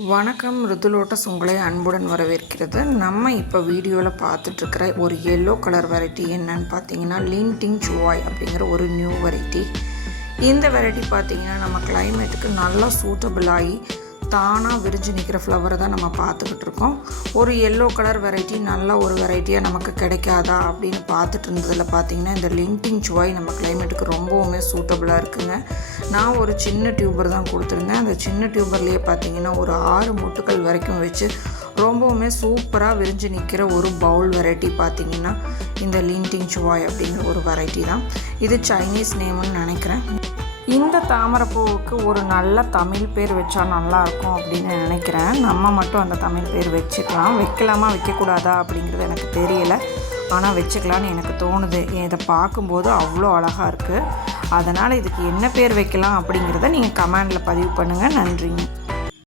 வணக்கம். ருதுலோட்டஸ் உங்களை அன்புடன் வரவேற்கிறது. நம்ம இப்போ வீடியோவில் பார்த்துட்ருக்கிற ஒரு எல்லோ கலர் வெரைட்டி என்னன்னு பார்த்தீங்கன்னா லின்டிங் சுவாய் அப்படிங்கிற ஒரு நியூ வெரைட்டி. இந்த வெரைட்டி பார்த்திங்கன்னா நம்ம கிளைமேட்டுக்கு நல்லா சூட்டபிள் ஆகி தானாக விரிஞ்சு நிற்கிற ஃப்ளவரை தான் நம்ம பார்த்துக்கிட்டு இருக்கோம். ஒரு எல்லோ கலர் வெரைட்டி நல்ல ஒரு வெரைட்டியாக நமக்கு கிடைக்காதா அப்படின்னு பார்த்துட்டு இருந்ததில் பார்த்திங்கன்னா இந்த லின்டிங் சுவாய் நம்ம கிளைமேட்டுக்கு ரொம்பவுமே சூட்டபிளாக இருக்குங்க. நான் ஒரு சின்ன டியூபர் தான் கொடுத்துருந்தேன். அந்த சின்ன டியூபர்லேயே பார்த்திங்கன்னா ஒரு 6 மொட்டுக்கள் வரைக்கும் வச்சு ரொம்பவுமே சூப்பராக விரிஞ்சு நிற்கிற ஒரு பவுல் வெரைட்டி பார்த்திங்கன்னா இந்த லின்டிங் சுவாய் அப்படிங்கிற ஒரு வெரைட்டி தான். இது சைனீஸ் நேம்னு நினைக்கிறேன். இந்த தாமரைப்பூவுக்கு ஒரு நல்ல தமிழ் பேர் வச்சா நல்லாயிருக்கும் அப்படின்னு நினைக்கிறேன். நம்ம மட்டும் அந்த தமிழ் பேர் வச்சுக்கலாம். வைக்கலாமா வைக்கக்கூடாதா அப்படிங்கிறது எனக்கு தெரியலை, ஆனால் வச்சுக்கலான்னு எனக்கு தோணுது. இதை பார்க்கும்போது அவ்வளோ அழகாக இருக்குது. அதனால் இதுக்கு என்ன பேர் வைக்கலாம் அப்படிங்கிறத நீங்கள் கமெண்டில் பதிவு பண்ணுங்கள். நன்றிங்க.